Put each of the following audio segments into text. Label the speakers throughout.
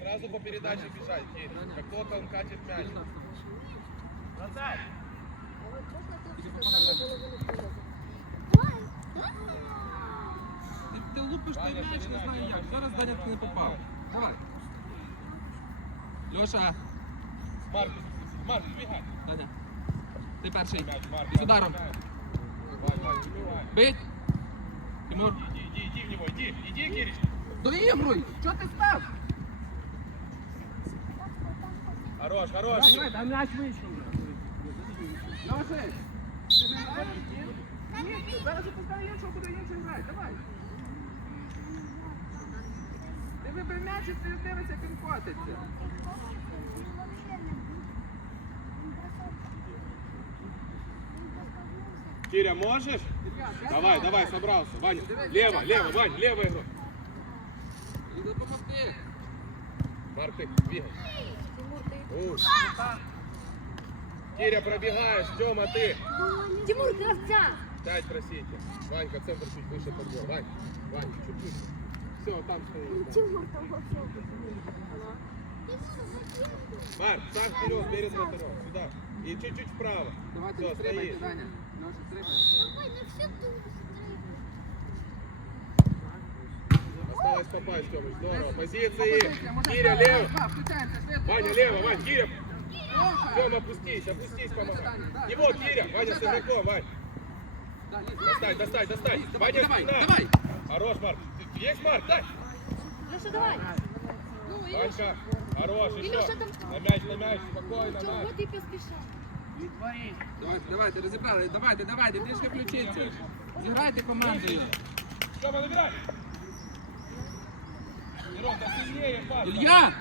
Speaker 1: Сразу по передаче бежать, Киря. Как только он катит мяч. Назад!
Speaker 2: Ти, ти лупиш той м'яч, не знаю як. Зараз Даня не попав. Давай. Льоша,
Speaker 1: Марк, Марк, бегай.
Speaker 2: Даня. Ти перший.
Speaker 1: Мяч, Марк.
Speaker 2: З ударом.
Speaker 1: Давай, давай, убивай.
Speaker 2: Бить. Тимур.
Speaker 1: Иди, иди, иди в него, иди, иди, Кирич.
Speaker 2: Доігруй! Чого ти став?
Speaker 1: Хорош, хорош.
Speaker 2: Давай, давай, там м'яч вийшов. Льоша. Ти не граєш? Ні, ні, зараз я поставлю іншого, буду інший грати. Давай. Ти вибив м'яч і ти дивишся, як він котиться.
Speaker 1: Киря, можешь? Давай, давай, собрался. Ваня, лево, лево, Вань, лево игрок.
Speaker 2: І допомогти.
Speaker 1: Марк, ты бегай. Уж. Киря, пробегаешь, Тёма, ты.
Speaker 3: Тимур, кравця!
Speaker 1: Пять просите. Ванька, центр чуть выше подбор. Вань, Вань, чуть выше. Все, там стоит.
Speaker 3: Тимур там вообще.
Speaker 1: Марк, шаг вперед, перед вратарем. Сюда. И чуть-чуть вправо.
Speaker 2: Давайте,
Speaker 1: Все,
Speaker 2: не стрибайте,
Speaker 1: стоишь.
Speaker 2: Даня. Льоша, стрибай.
Speaker 3: Ой, не все тут.
Speaker 1: Осталось попасть, Тёмыч. Здорово. Позиции.
Speaker 2: Позиція, може,
Speaker 1: Киря,
Speaker 2: справа,
Speaker 1: лево.
Speaker 2: справа, включаємося, швидко.
Speaker 1: Ваня,
Speaker 2: Льоша.
Speaker 1: лево, Вань, Киря.
Speaker 2: Льоша.
Speaker 1: Тёма, опустись, опустись, помогай.
Speaker 2: Даня, да,
Speaker 1: Его,
Speaker 2: да,
Speaker 1: Киря.
Speaker 2: да,
Speaker 1: Ваня
Speaker 2: да,
Speaker 1: с игроком, Вань.
Speaker 2: Да, лізь.
Speaker 1: Достань, достань, достань.
Speaker 2: Давай,
Speaker 1: Ваня,
Speaker 2: давай,
Speaker 1: спина.
Speaker 2: давай.
Speaker 1: Хорош, Марк. Ты- Есть Марк, дай.
Speaker 3: Леша, давай. Ну,
Speaker 1: Ванька, хорош,
Speaker 3: Илюша,
Speaker 1: еще.
Speaker 3: там-
Speaker 1: На мяч, на мяч, спокойно,
Speaker 3: Чого
Speaker 1: мяч.
Speaker 3: ти поспішав?
Speaker 2: Давайте, давайте, розібрали. Давайте, давайте, трішки включіться. Зіграйте командою.
Speaker 1: Тёма, набирай. Мирон, да сильнее, пас.
Speaker 2: Ілья!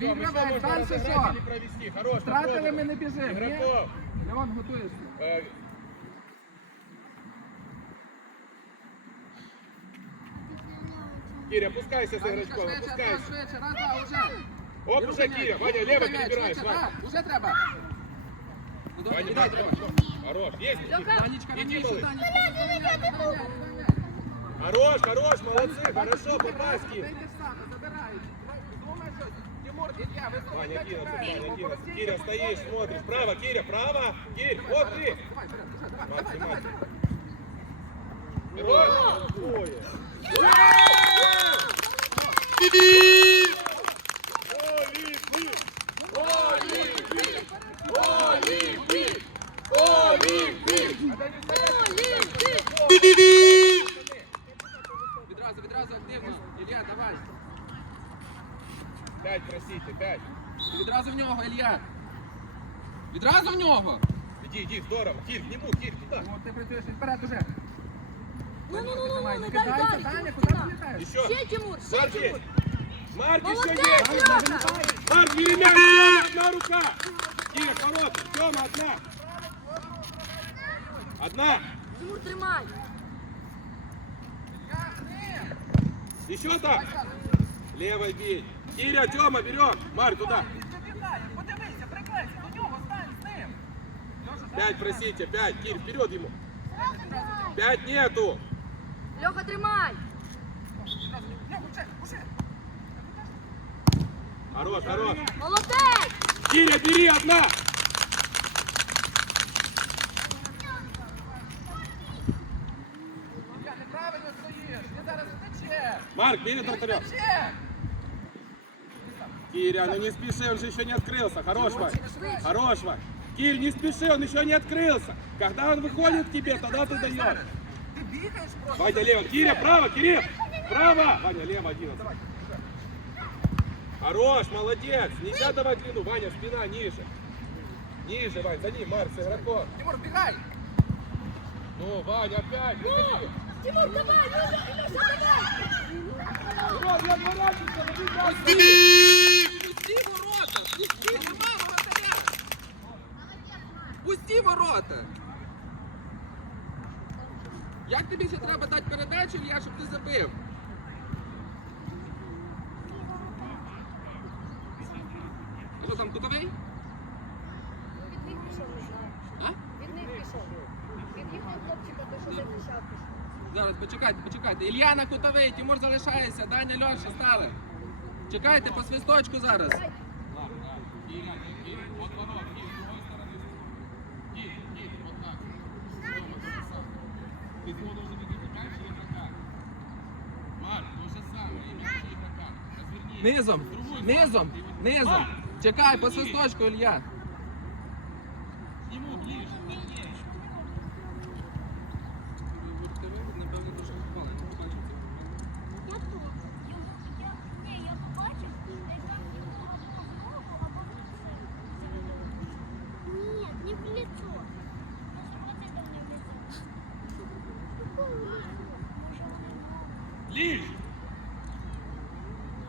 Speaker 1: Тём, еще
Speaker 2: Відбивай,
Speaker 1: можно
Speaker 2: далі
Speaker 1: разыграть
Speaker 2: що?
Speaker 1: или провести. Хорош,
Speaker 2: Втратили
Speaker 1: попробуй.
Speaker 2: ми не біжимо. ні?
Speaker 1: Игроков.
Speaker 2: Леон, готуєшся.
Speaker 1: Э, Киря, опускайся с
Speaker 2: Данечка,
Speaker 1: игрочком,
Speaker 2: швидше,
Speaker 1: опускайся.
Speaker 2: швидше, раз, два, уже.
Speaker 1: Оп, уже Киря, Ваня, лево
Speaker 2: Рухай м'яч,
Speaker 1: перебираешь,
Speaker 2: швидше,
Speaker 1: Ваня.
Speaker 2: так, Уже треба. Ну, давай,
Speaker 1: Ваня,
Speaker 2: кидай,
Speaker 1: Ваня,
Speaker 2: треба.
Speaker 1: Хорош, есть.
Speaker 2: Данечка,
Speaker 1: Иди,
Speaker 2: раніше,
Speaker 1: малыш.
Speaker 2: Данечка.
Speaker 1: Хорош, хорош, молодцы, хорошо, попасть, Кир.
Speaker 2: Ти йдеш сам, забираєш. Думай, що Тимур, Ілля, ви знову
Speaker 1: Ваня,
Speaker 2: так
Speaker 1: кинулся,
Speaker 2: граєте,
Speaker 1: Ваня,
Speaker 2: по
Speaker 1: кинулся.
Speaker 2: порозі,
Speaker 1: Киря,
Speaker 2: по
Speaker 1: стоишь,
Speaker 2: порозі.
Speaker 1: смотришь. Право, Киря, право. Кирь, вот ты.
Speaker 2: Давай, вперед, вже, давай,
Speaker 1: Марк,
Speaker 2: давай, давай.
Speaker 1: снимай. Герой. Двое. Олимпик! Олимпик! Олимпик! Олимпик!
Speaker 2: Активно. Ілля, давай.
Speaker 1: Пять, простите, пять.
Speaker 2: Відразу в нього, Ілля. Відразу в нього.
Speaker 1: Иди, иди, здорово. Кирь, к нему, Кирь, туда.
Speaker 2: О, ти працюєш вперед уже.
Speaker 3: Ну, ну, ну, ну,
Speaker 2: не
Speaker 3: ну, дай, дай.
Speaker 2: Даня, куди ти літаєш?
Speaker 1: Еще.
Speaker 3: Ще, Тимур, ще,
Speaker 1: Марк
Speaker 3: Тимур.
Speaker 1: есть. Марк еще
Speaker 3: Молодець,
Speaker 1: есть. Марк. Одна рука. Киря, поворот. Тёма, одна. Одна.
Speaker 3: Тимур, тримай.
Speaker 1: Еще так. Левой бей. Киря, Тёма, берем. Марк, туда.
Speaker 2: Подивися, приклейся до нього, стань з ним.
Speaker 1: Пять, просите, пять. Кирь, вперед ему. Пять нету.
Speaker 3: Льоха, тримай.
Speaker 1: Хорош, хорош.
Speaker 3: Молодець.
Speaker 1: Киря, бери, одна.
Speaker 2: Я неправильно стоїш, він зараз втече.
Speaker 1: Марк, бери вратаря.
Speaker 2: Втече.
Speaker 1: Киря, ну не спеши, он же еще не открылся. Хорош, Вань. Хорош, Вань. Кирь, не спеши, он еще не открылся. Когда он выходит к тебе, тогда ты даешь.
Speaker 2: Ти бігаєш просто.
Speaker 1: Ваня, лево. Киря, право, Кирилл. Право. Ваня, лево, 11. Хорош, молодец. Нельзя давать длину. Ваня, спина ниже. Ниже, Вань, за ним, Марк, с игроком.
Speaker 2: Тимур, бігай.
Speaker 1: Ну, Ваня, опять. выходи.
Speaker 3: Тимур, давай, Льоша,
Speaker 2: Пусті ворота. Як тобі ще треба дати передачу, Ілля, щоб ти забив? Що там, кутовий?
Speaker 3: Від них пішов? Від них пішов. Від їхнього хлопчика, то що захищав пішов.
Speaker 2: Зараз, почекайте, почекайте. Ілья на кутовий, Тимур залишається, Даня Льоша стали. Чекайте по свисточку зараз. Низом, низом, низом. Чекай, по свисточку, Ілья.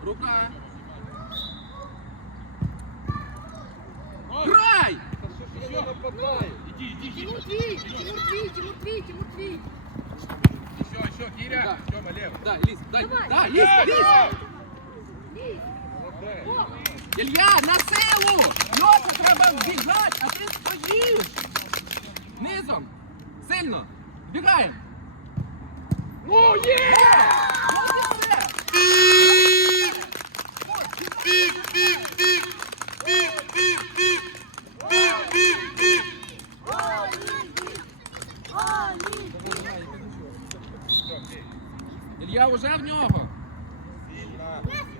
Speaker 2: Рука. Грай!
Speaker 1: Иди, иди, иди.
Speaker 3: Тимур твій, Тимур твій, Тимур твій, Тимур твій.
Speaker 1: Еще, еще, Киря.
Speaker 2: Да.
Speaker 1: Тёма, лево.
Speaker 2: Дай, лізь, дай,
Speaker 3: Давай.
Speaker 2: дай, лізь, лізь!
Speaker 3: Лізь. О,
Speaker 2: Ілья, на силу! Льоша, треба вбігати, а ти стоїш! Низом! Сильно! Бігаємо!
Speaker 1: Ну, е!
Speaker 2: Ілья вже в нього!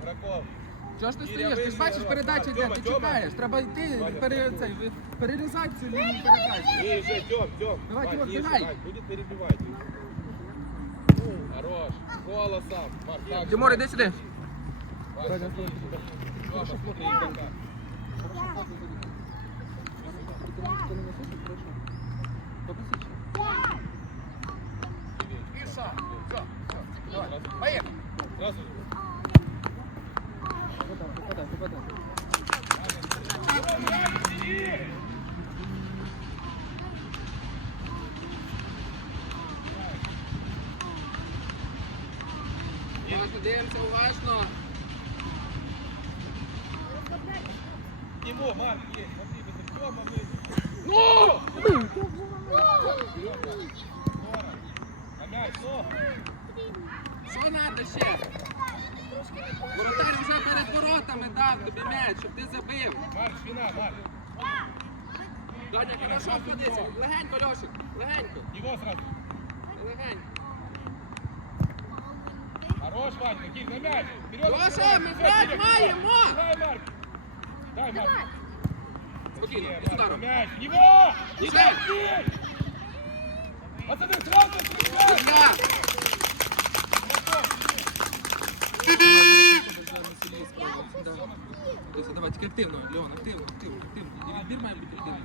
Speaker 1: Игроков.
Speaker 2: Чого ж ти стоїш? Ти ж бачиш передача йде, ти чекаєш. Треба йти, пере, цей, ви- перерізати цю лінію передачі.
Speaker 1: Ниже, Тём, Тём.
Speaker 2: Давай,
Speaker 1: Вань,
Speaker 2: Тимур,
Speaker 1: ниже,
Speaker 2: бегай.
Speaker 1: Вань, Будет перебивать. Хорош. Голосом. Марк, так.
Speaker 2: Тимур, іди сюди.
Speaker 1: Вань, Тёма, посмотри, игрока.
Speaker 2: Міша, Дивимося уважно.
Speaker 1: Дімо, Марк, є, Тьома, ми.
Speaker 2: Ну! Що треба ще? Воротар перед дав тобі м'яч, щоб ти забив.
Speaker 1: Марк, спина, Марк.
Speaker 2: Даня, хорошо входиться. Легенько, Льошик, легенько,
Speaker 1: Его сразу.
Speaker 2: легенько.
Speaker 1: Хорош, Ванька, Кир, на мяч. Вперед.
Speaker 2: Леша, ми грати маємо!
Speaker 1: Дай, Марк. Дай, Марк.
Speaker 2: Спокійно, із ударом.
Speaker 1: на мяч. Него!
Speaker 2: Ще!
Speaker 1: Пацаны, сразу встречай!
Speaker 2: Ілля! Леся, давай, тільки активно, Леон, активно, активно, активно. І відбір має бути активний.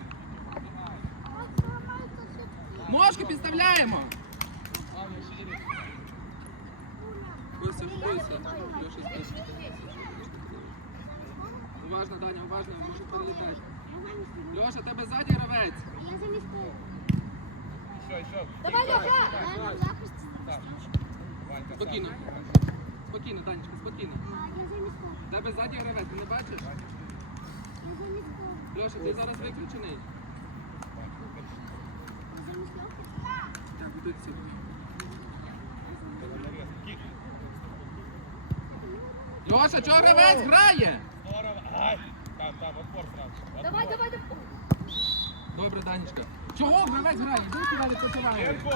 Speaker 2: Ножки підставляємо! Бойся, бойся. Леша, спиш. Уважно, Даня, уважно, може перелітати. Леша, тебе ззаді гравець.
Speaker 4: Я замість того.
Speaker 3: Давай.
Speaker 1: Ванька,
Speaker 2: Спокійно. Спокійно, Данечка, спокійно.
Speaker 4: Я замість того.
Speaker 2: Тебе ззаді гравець, ти не бачиш? Леша, ти зараз виключений. Так, будуть.
Speaker 1: Кик.
Speaker 2: Леша, чого гравець грає?
Speaker 1: Здорово. Ай. Там, там, отпор сразу.
Speaker 3: Давай, давай, давай.
Speaker 2: Добре, Данечка. Чого гравець грає? Де куди відпочиває?
Speaker 1: Стенку.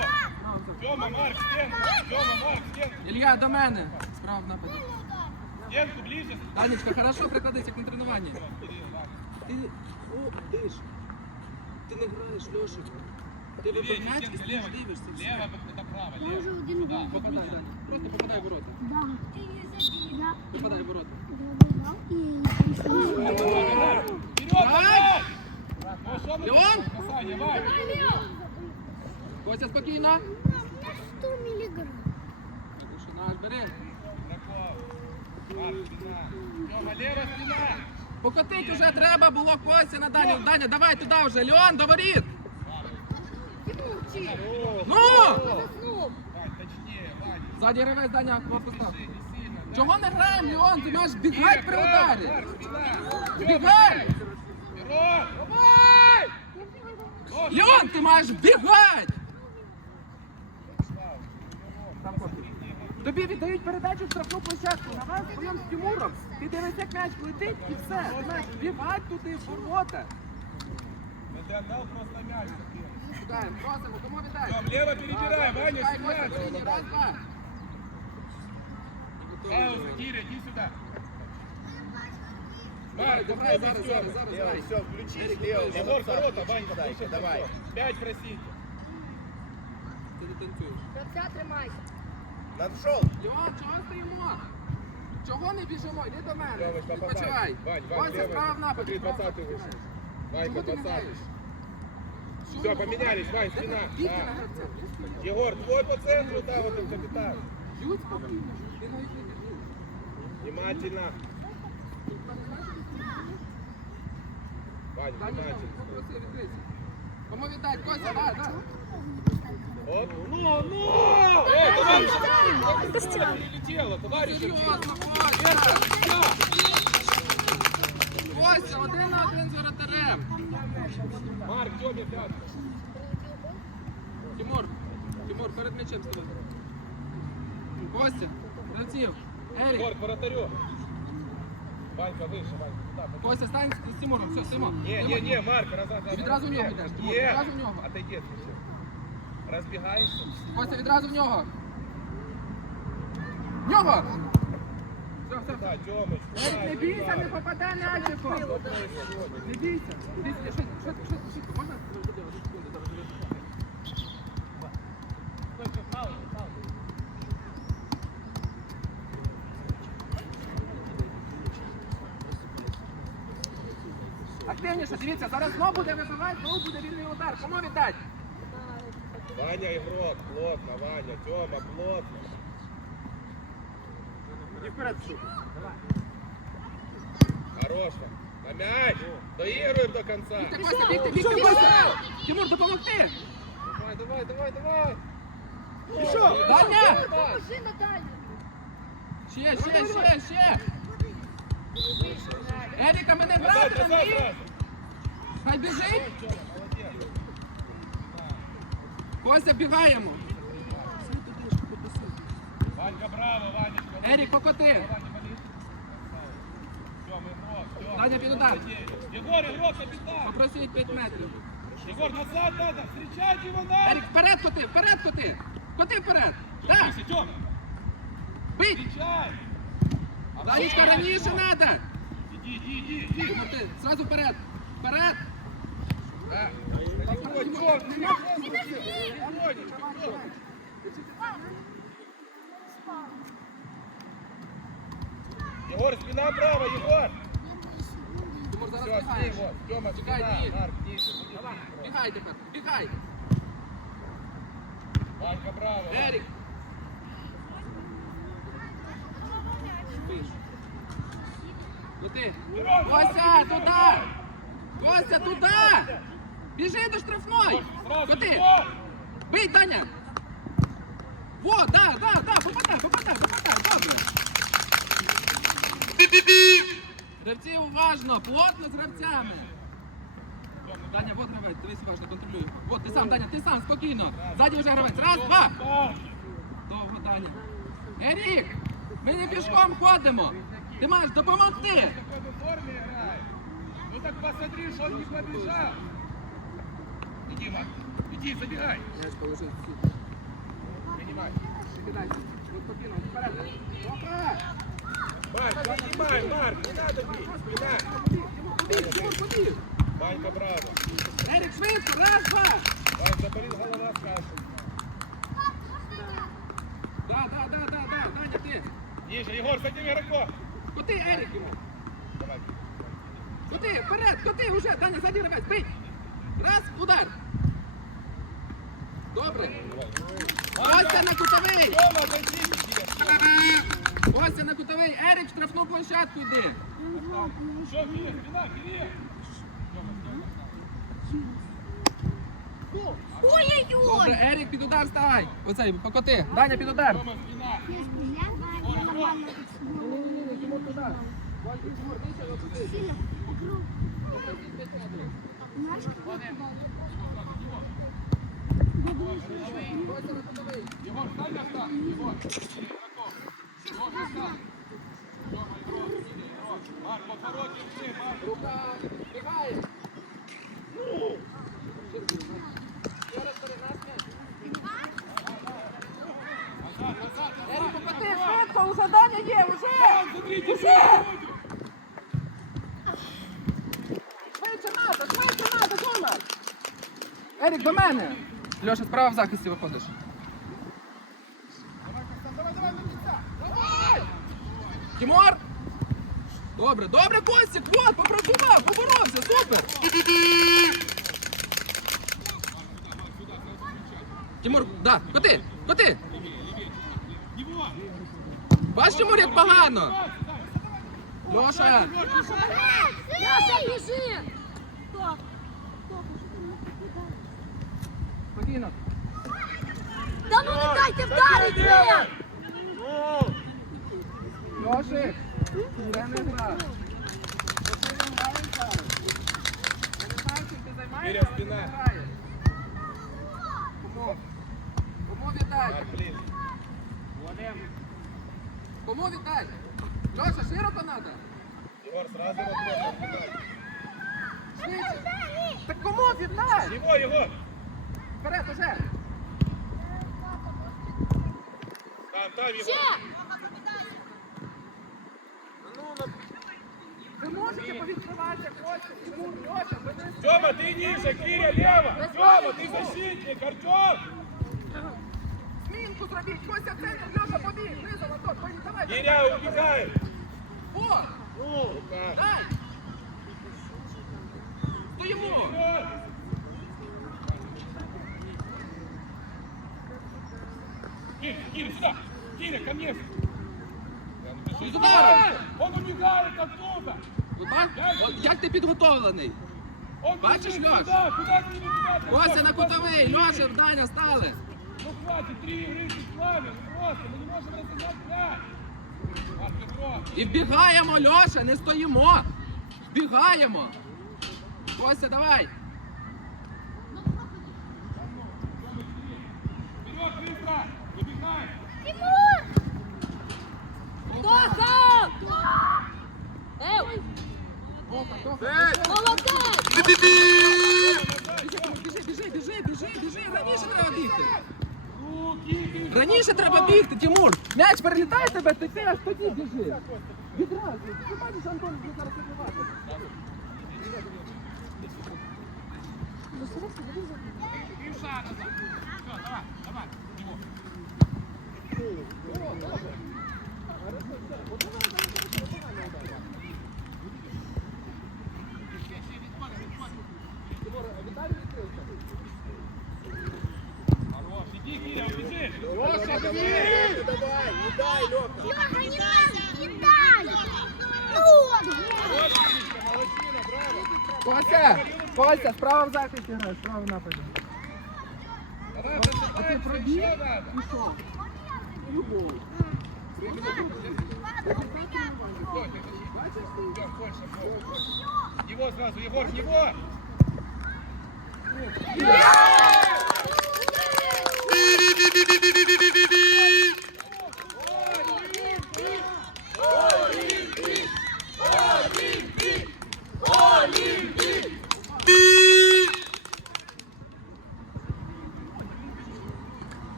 Speaker 1: Тёма, Марк, стенку. Тёма, Марк, стенку.
Speaker 2: Ілля, до мене. Справа в нападі.
Speaker 1: Стенку ближе.
Speaker 2: Данечка, хорошо прикладися як на тренуванні. Ти... О, ти ж. Ти не граєш, Леша. Ти вибив м'яч і стоїш, дивишся. все.
Speaker 1: Лево, это право.
Speaker 4: Я
Speaker 1: Лево.
Speaker 4: вже один гол.
Speaker 2: Попадай, Даня. Просто попадай в ворота.
Speaker 4: Да. Я
Speaker 2: Попадай в ворота.
Speaker 4: добивав і
Speaker 1: Вперед, давай! Ну, что мы
Speaker 2: Леон?
Speaker 1: тут, касание, Вань?
Speaker 2: Костя, спокійно.
Speaker 4: на 100 міліграм.
Speaker 2: Тишина, аж бери. Покотить уже треба було Костя на Даню. Даня, давай туди вже. Леон, до воріт. Ну! Ззаді гравець, Даня, корпус став.
Speaker 1: Не сильно.
Speaker 2: Чого не граємо, Леон? Ти маєш бігати при ударі. Бігай! Леон, ти маєш бігати! Там контур. Тобі віддають передачу в штрафну площадку. На вас вдвоєм з Тимуром. Ти дивишся, як м'яч летить і все. Ти маєш бігати туди в ворота.
Speaker 1: Ну ты отдал просто мяч.
Speaker 2: Шукаємо, просимо, кому віддай?
Speaker 1: Тем, лево перебирай, Ваня,
Speaker 2: Шукай,
Speaker 1: сюда.
Speaker 2: Костя, по лінії. Раз, два.
Speaker 1: Пауза, Киря, иди сюда.
Speaker 2: Давай,
Speaker 1: Марк,
Speaker 2: давай,
Speaker 1: попробуй
Speaker 2: зараз,
Speaker 1: Стёпа.
Speaker 2: зараз, зараз,
Speaker 5: Лево,
Speaker 2: давай.
Speaker 5: все, включись,
Speaker 2: Эрик,
Speaker 5: Лево.
Speaker 2: выходишь.
Speaker 1: Егор,
Speaker 5: Молодца,
Speaker 1: ворота,
Speaker 5: включись,
Speaker 1: Ванька,
Speaker 5: дайте,
Speaker 1: слушай,
Speaker 5: давай.
Speaker 1: Пять просите.
Speaker 2: Ти не танцюєш.
Speaker 3: Гравця тримайся.
Speaker 5: Надшел.
Speaker 2: Йо, чого стоїмо? Чого не біжимо? Йди до мене.
Speaker 1: Левый, попадай.
Speaker 2: Відпочивай.
Speaker 1: Вань, Вань,
Speaker 2: Костя справа в
Speaker 1: левый.
Speaker 2: нападі.
Speaker 1: Смотри,
Speaker 2: справа в
Speaker 1: 20
Speaker 2: нападі.
Speaker 1: вышел. Ванька,
Speaker 2: Чого ти не
Speaker 1: 20
Speaker 2: граєш?
Speaker 1: Все, поменялись, Вань, спина.
Speaker 2: Дійте
Speaker 1: Да.
Speaker 2: на гравця.
Speaker 1: Егор, твой по центру, да, вот он капитан.
Speaker 2: Б'ють спокійно. Ти навіть не біжиш.
Speaker 1: Внимательно. Вань,
Speaker 2: Даня,
Speaker 1: внимательно.
Speaker 2: попроси відкритися. Кому віддать? Костя, да, да.
Speaker 1: Вот. Ну, ну! Эй, товарищ! Прилетело, товарищ!
Speaker 2: Серйозно, Костя. Костя, один на один з воротарем.
Speaker 1: Марк, Тёме, пятый.
Speaker 2: Тимур, Тимур, перед м'ячем стой. Костя, гравців. Ерік,
Speaker 1: Егор, к вратарю. Ванька выше, Ванька. Туда, подожди.
Speaker 2: Костя, стань з Тимуром, все, стоїмо.
Speaker 1: Не, не, не, Марк, раз, раз, раз.
Speaker 2: Відразу в нього йдеш, Тимур,
Speaker 1: Є.
Speaker 2: відразу в нього.
Speaker 1: Отойди, слушай. Разбегаешься.
Speaker 2: Костя, відразу в нього. В нього! Все, все,
Speaker 1: Тёмыч.
Speaker 2: Не бійся, не попаде м'ячиком. Не бійся. Сюди, швидко, швидко, швидко, швидко. Можна? Активніше, дивіться, зараз знову буде вибивати, знову буде вільний удар. Кому віддать?
Speaker 1: Ваня игрок, плотно, Ваня, Тёма, плотно.
Speaker 2: І вперед, сука.
Speaker 1: Хорош. На мяч. Доиграем до
Speaker 2: Костя! Тимур, допомогти!
Speaker 1: Давай, давай, давай, давай.
Speaker 2: Даня!
Speaker 3: Поможи Наталю.
Speaker 2: Ще, ще, ще, ще! Еріка, мене грати на ній! Хай біжить!
Speaker 1: Молодец.
Speaker 2: Костя, бігаємо!
Speaker 1: Ванька, браво, Ванечка.
Speaker 2: Ерік, покоти!
Speaker 1: Ваня, болит. Тёма, игрок, Тёма.
Speaker 2: Даня, під удар!
Speaker 1: Егор, игрок, капитан.
Speaker 2: Попросіть 5 метрів.
Speaker 1: Егор, назад надо. Встречать его надо.
Speaker 2: Ерік, вперед коти, вперед коти! Коти вперед! Так!
Speaker 1: Тёма, Тёма.
Speaker 2: Бить!
Speaker 1: Встречай.
Speaker 2: Данечка, раніше надо!
Speaker 1: Иди, иди, иди, иди.
Speaker 2: Тимур, ти, Зразу вперед! Вперед!
Speaker 1: Егор, спина право, Егор. Все, с ней
Speaker 2: бігаєш.
Speaker 1: вот. Тёма, спина.
Speaker 2: ні.
Speaker 1: Марк, ниже. Ниже.
Speaker 2: бігай тепер!
Speaker 1: Ванька, браво.
Speaker 2: Ерік! Вийш. Куди? Костя, туди! Костя, туди! Біжи до штрафної! Куди? Бий, Таня! Во, да, да, да, попадай, попадай, попадай, добре. Гравці уважно, плотно з гравцями. Даня, вот гравець, дивись уважно, контролюй. Вот, ти сам, Даня, ти сам, спокійно. Ззаді вже гравець. Раз, два. Довго, Даня. Ерік, ми не пішком ходимо. Ти маєш допомогти.
Speaker 1: Ну так посмотри, что он не побежал. Иди, Марк. Иди, забегай.
Speaker 2: Я ж положив
Speaker 1: Принимай.
Speaker 2: Кидайся. Ну, спокійно, вперед. Опа!
Speaker 1: Марк, поднимай, Марк, не надо бить. Спина.
Speaker 2: Тимур, побіг.
Speaker 1: Ванька, браво.
Speaker 2: Ерік, швидко, раз, два.
Speaker 1: Вань, заболит голова, скажешь.
Speaker 2: Да, да, да, да, да, Даня, ти.
Speaker 1: Ниже, Егор, с этим игроком.
Speaker 2: Коти, Ерік йому.
Speaker 1: Давай.
Speaker 2: Коти, вперед, коти, уже, Даня, ззаді гравець, бий. Раз, удар. Добре. Костя на кутовий. Костя на кутовий. Ерік, в штрафну площадку йди.
Speaker 1: Кирилл.
Speaker 3: Ой-ой-ой.
Speaker 2: Добре, Ерік, під удар ставай. Оцей, покоти. Даня, під удар. Ні-ні-ні, опусти. Костя на кутовий. Швидко, у завдання є!
Speaker 1: Смотрите,
Speaker 2: Уже!
Speaker 1: люди.
Speaker 2: Швидше надо, швидше надо, Тома! Ерік, до мене! Льоша, справа в захисті виходиш.
Speaker 1: Давай.
Speaker 2: Тимур! Добре, добре, Костік, вот, попрацював, поборовся, супер! Тимур, да, коти, коти! Бачиш, Тимур, як погано! Льоша!
Speaker 3: Яша, біжи!
Speaker 2: Спокійно.
Speaker 3: Да не дайте вдарити!
Speaker 2: Льошик, це не гра.
Speaker 1: Міря, спина.
Speaker 2: Кому? Кому віддай?
Speaker 1: Блин.
Speaker 2: Кому віддай? Льоша, широко надо?
Speaker 1: Егор, сразу
Speaker 2: Швидше. Так кому віддай?
Speaker 1: Его, Егор.
Speaker 2: Вперед уже.
Speaker 1: Там, там, Егор.
Speaker 3: Ще!
Speaker 2: Ви можете повідкривати Костю, Тимур, Льоша, ви не
Speaker 1: Тёма, ты ниже, Киря, лево. Тёма, ты защитник, Артём.
Speaker 2: змінку зробіть. Костя, це Льоша побіг. Низом, Антон, поїдь, давай.
Speaker 1: Киря убегает.
Speaker 2: О,
Speaker 1: Ну, так.
Speaker 2: дай. Стоїмо.
Speaker 1: Егор. Киря, Киря, сюда. Киря, ко мне.
Speaker 2: Із ударом.
Speaker 1: Он убегает оттуда.
Speaker 2: Ви ба- От Як ти підготовлений?
Speaker 1: Он
Speaker 2: Бачишь,
Speaker 1: бежит
Speaker 2: Лёш?
Speaker 1: Куда? Куда ты не туда?
Speaker 2: Костя на кутовий, Льоша, Даня, стали.
Speaker 1: Ну хватит, три игры с вами. Просто, мы не можем разыграть мяч. Марк, Петро.
Speaker 2: І вбігаємо, Льоша, не стоїмо. Вбігаємо. Костя, давай.
Speaker 3: Тимур.
Speaker 2: М'яч перелітає тебе, ти теж тоді біжи. Відразу. Ти бачиш, Антон, він зараз вибивати.
Speaker 1: Все, давай, давай. Его. Хорош, иди, Киря, убежи. Леша, беги.
Speaker 4: Лёха, не дай, не дай! Ну!
Speaker 1: Молодчина, браво.
Speaker 2: Костя, Костя, справа в захисті грає, справа в нападі.
Speaker 1: Давай,
Speaker 2: А ти пробіг
Speaker 1: еще
Speaker 2: і що? І гол.
Speaker 1: Идем, больше, больше. Его сразу, Егор, в него.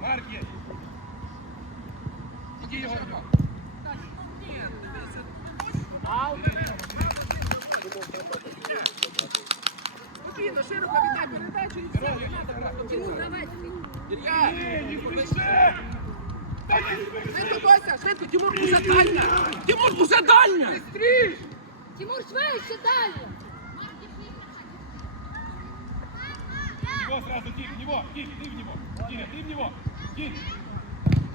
Speaker 1: Марк есть. Иди, Егор.
Speaker 2: Спокійно, широко віддай передачу і все. Не надо просто Тимур, давай. Ілля,
Speaker 1: Эй, не спеши. Да не спеши.
Speaker 2: Швидко, Костя, швидко, Тимур, уже дальня. Тимур, уже дальня.
Speaker 3: Тимур, швидше далі!
Speaker 1: Его сразу, Кир, в него. Кир, ты в него. Киря, ты в него. Кир.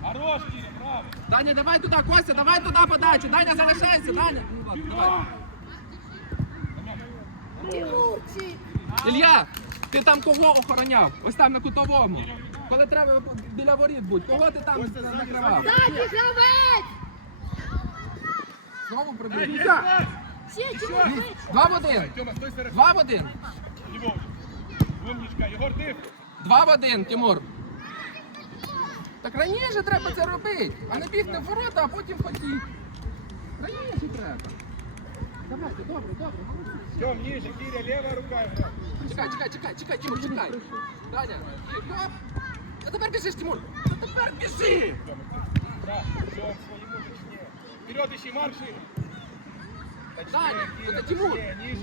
Speaker 1: Хорош, Киря, браво.
Speaker 2: Даня, давай туди, Костя, давай туди подачу. Даня, залишайся, Даня. Ну ладно, давай.
Speaker 3: Тимурчик!
Speaker 2: Ілля, ти там кого охороняв? Ось там на кутовому. Коли треба біля воріт будь, кого ти там накривав?
Speaker 3: Ззаді гравець!
Speaker 2: Знову
Speaker 1: Эй,
Speaker 2: прибіг.
Speaker 1: есть пас.
Speaker 3: Ще Тимур, швидше!
Speaker 2: Два в один.
Speaker 1: Тёма, стой, стой.
Speaker 2: Два в один.
Speaker 1: Его. Умничка. Егор, ты.
Speaker 2: Два в один, Тимур. Так раніше треба це робити, а не бігти в ворота, а потім хотіти. Раніше треба. Давайте, добре, добре. молодці.
Speaker 1: Тем, ниже, Киря, левая рука.
Speaker 2: Чекай, чекай, чекай, чекай, Тимур, чекай. Даня, хоп. А тепер біжиш, Тимур. А тепер біжи.
Speaker 1: Вперед ищи, марши.
Speaker 2: Даня, це Тимур.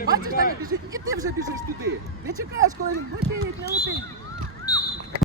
Speaker 2: Бачиш. Даня біжить, і ти вже біжиш туди. Не чекаєш, коли він летить, не летить.